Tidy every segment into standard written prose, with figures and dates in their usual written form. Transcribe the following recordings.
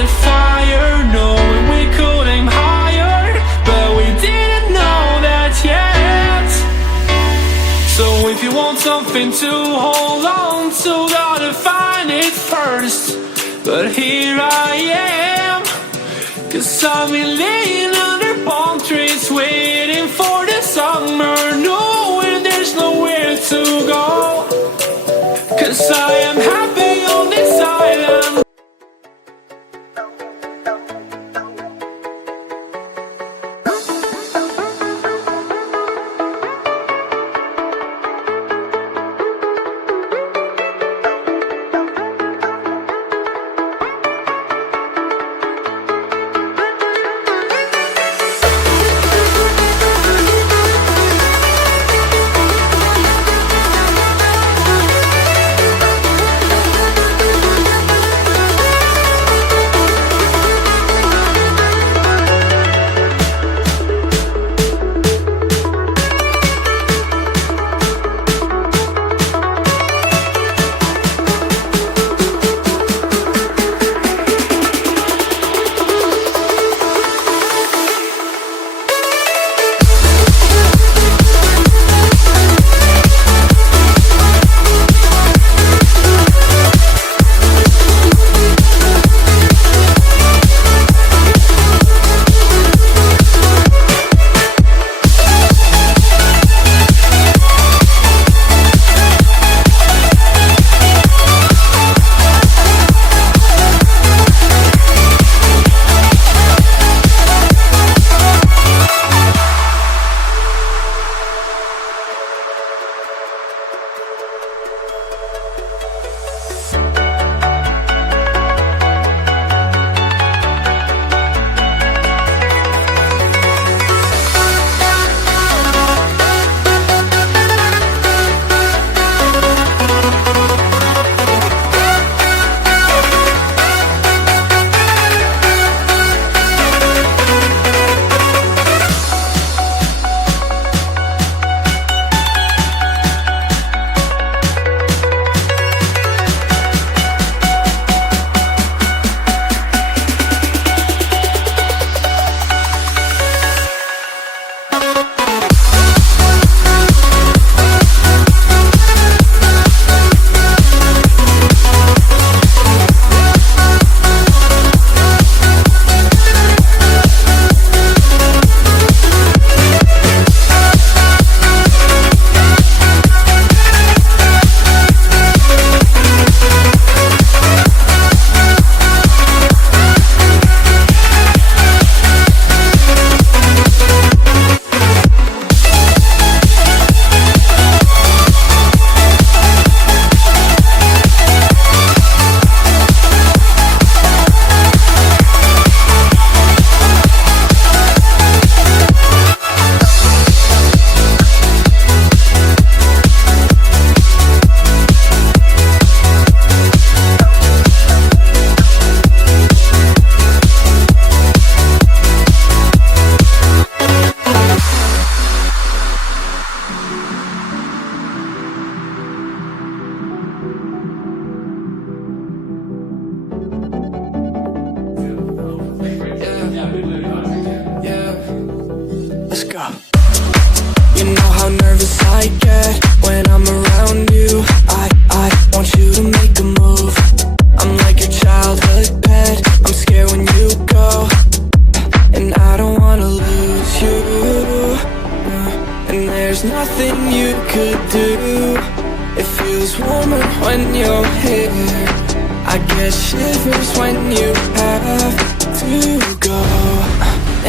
started fire, knowing we could aim higher, but we didn't know that yet. So if you want something to hold on to, gotta find it first. But here I am, 'cause I've been laying under palm trees, waiting for the summer, knowing there's nowhere to go, 'cause I am happy on this island. You know how nervous I get when I'm around you. I want you to make a move. I'm like your childhood pet. I'm scared when you go, and I don't wanna lose you. And there's nothing you could do. It feels warmer when you're here. I get shivers when you have to go.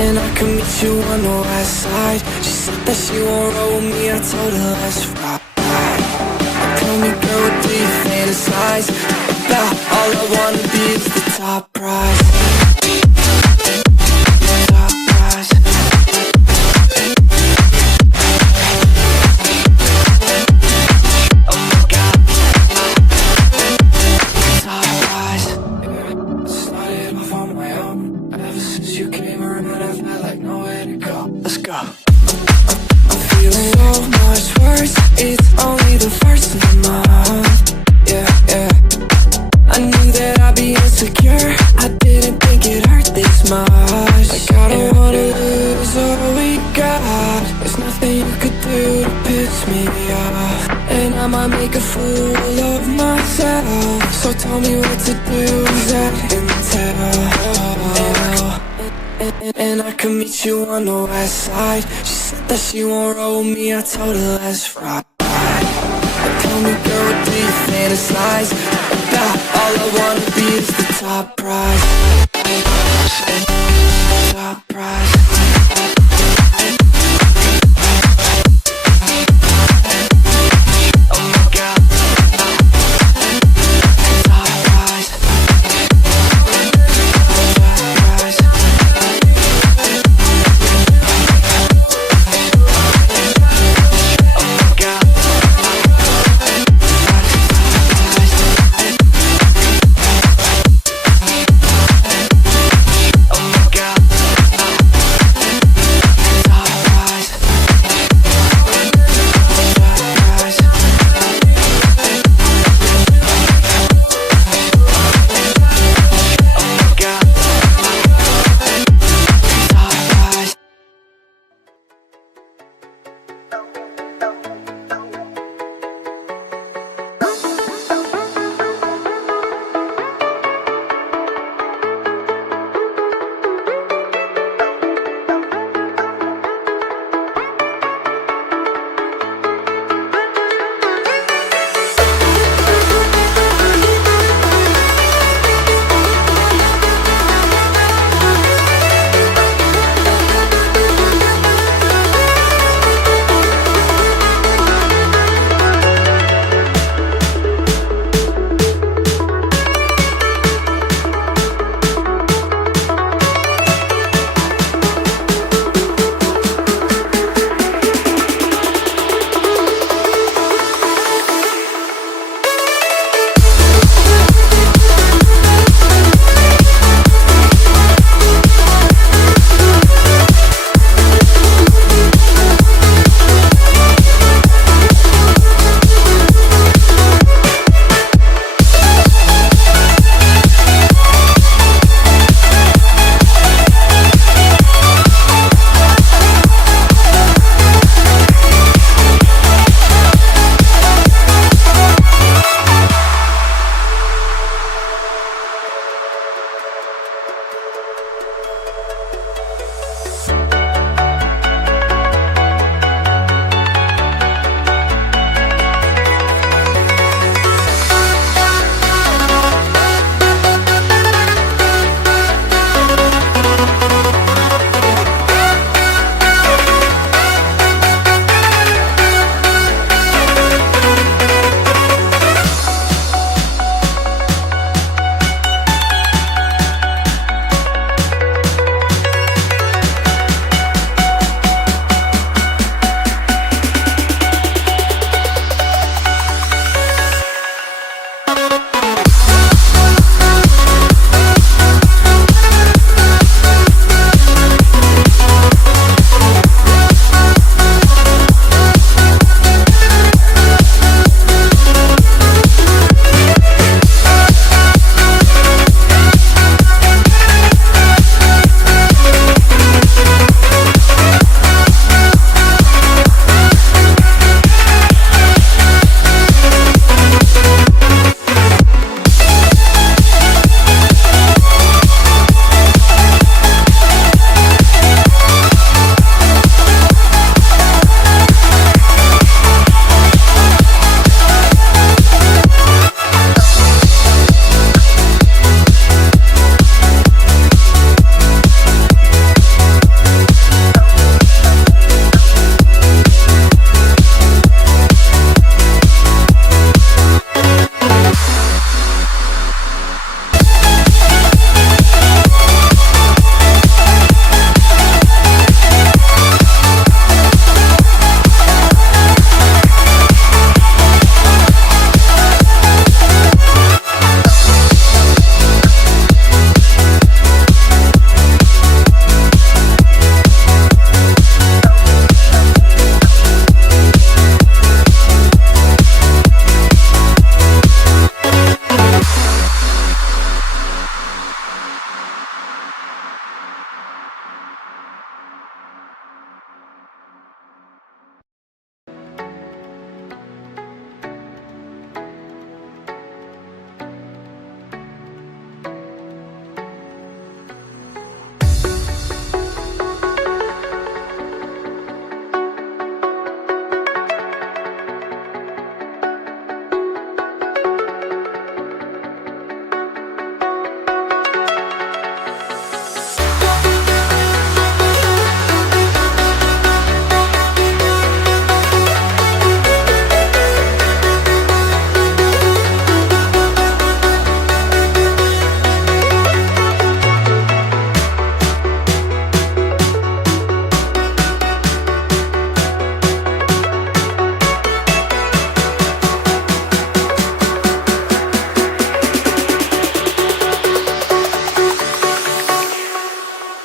And I can meet you on the west side. She said that she won't roll with me, I told her let's ride. Tell me girl, what do you fantasize about? All I wanna be is the top prize. Top prize. Oh my God. Top prize. Started off on my own. Ever since you came around, I felt like nowhere to go. Let's go. I'm feeling so much worse. It's only the first of the month. Yeah, yeah. I knew that I'd be insecure. I didn't think my eyes. Like I don't wanna lose all we got. There's nothing you could do to piss me off, and I might make a fool of myself. So tell me what to do, that intel. And I can meet you on the west side. She said that she won't roll me, I told her let's ride. Tell me girl, what do you fantasize about? All I wanna be is the top prize. Top prize. Oh my God. Top prize. Top prize. Oh my God.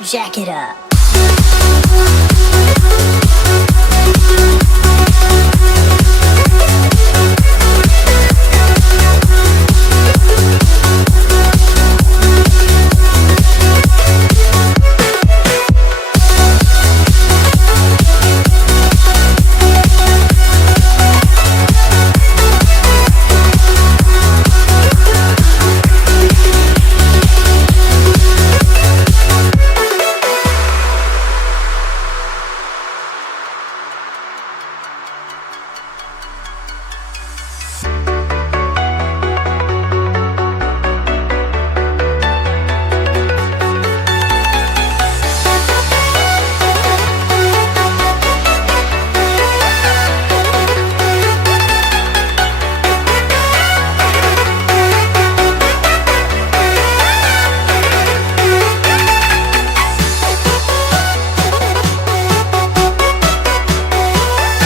Jack it up.